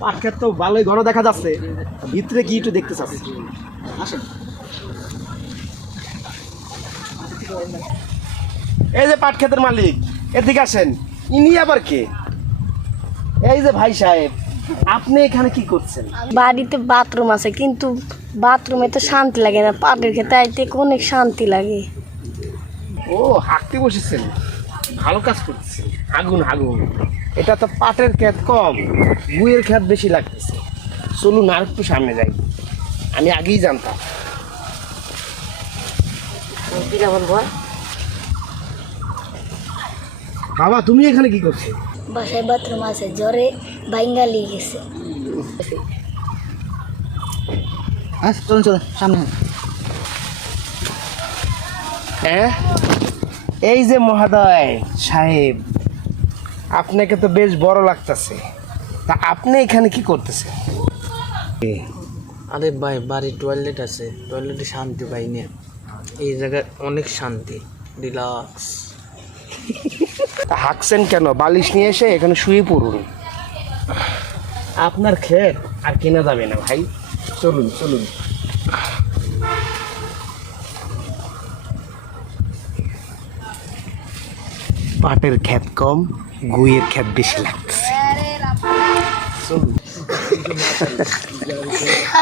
পাট ক্ষেত তো ভালোই ঘন দেখা যাচ্ছে, ভিতরে কি একটু দেখতে চাচ্ছি। আসেন। এই যে পাট ক্ষেতের মালিক, এদিকে আসেন। ইনি আবার কে? এই যে ভাই সাহেব, আপনি এখানে কি করছেন? বাড়িতে বাথরুম আছে, কিন্তু বাথরুমে তো শান্তি লাগে না, পাটের খেতে আইতে অনেক শান্তি লাগে। ও, হাঁকতে বসেছেন, ভালো কাজ করতেছেন। হাগুন হাগুন, এটা তো পাটের ক্ষেত কম, গুয়ের ক্ষেত বেশি লাগতেছে। চলুন আর একটু সামনে যাই, আমি আগেই জানতাম। বাবা, তুমি এখানে কি করছো? বাসায় বাথরুম আছে, জ্বরে বাইঙ্গা লিয়ে গেছে। আচ্ছা চলুন চলুন সামনে। হ্যাঁ, এই যে মহোদয় সাহেব, আপনাকে তো বেশ বড় লাগতেছে, তা আপনি এখানে কি করতেছেন? আরে ভাই, বাড়ির টয়লেট আছে, টয়লেটে শান্তি পাই না, এই জায়গায় অনেক শান্তি, রিল্যাক্স। তা হাঁকছেন কেন? বালিশ নিয়ে এসে এখানে শুয়ে পড়ুন। আপনার ক্ষেত আর কেনা যাবে না ভাই, চলুন চলুন। পাটের ক্ষেত কম, গুয়ের ক্ষেত বেশি লাগতেছে। চলুন।